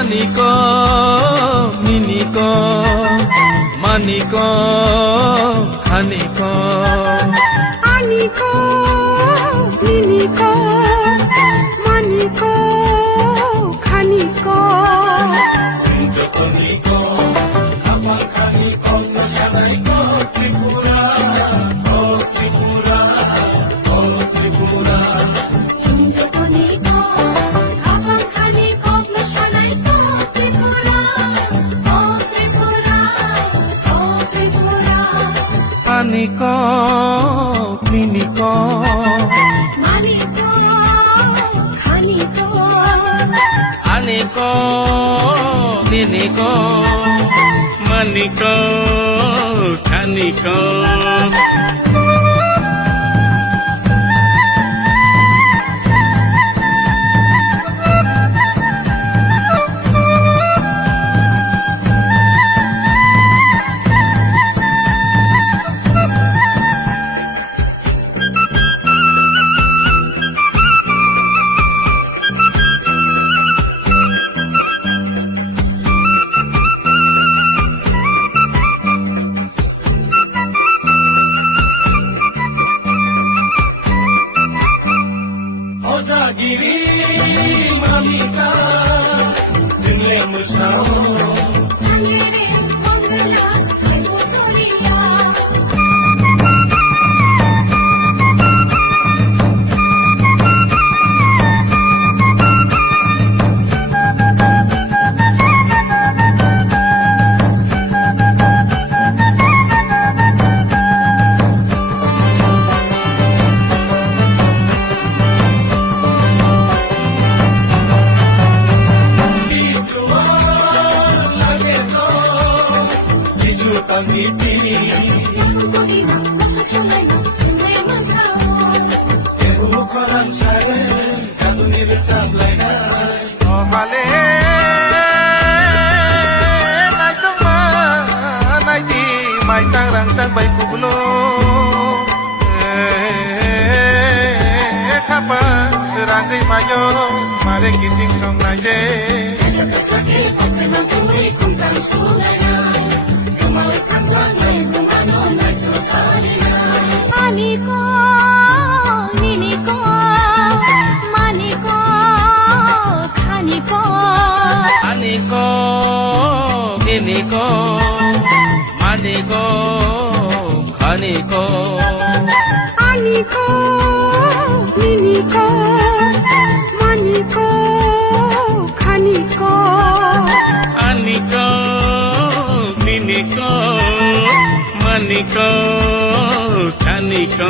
মানিক মিনিক মানিক খানিক আনিক মিনিক মানিক খানিক আনিক মিনিক মানিক খানিক আনিক মিনিক মানিক খানিক Ojagiri mamita jinle musao sangere mongla motoriya Ohale naitama naiti mai tang rang sang bai kublo khapa serang ri mayo mare kising song nai de আনিক মিনিক মানিক খানিক আনিক মিনিক মানিক খানিক আনিক মিনিক মানিক খানিক আনিক মিনিক মানিক খানিক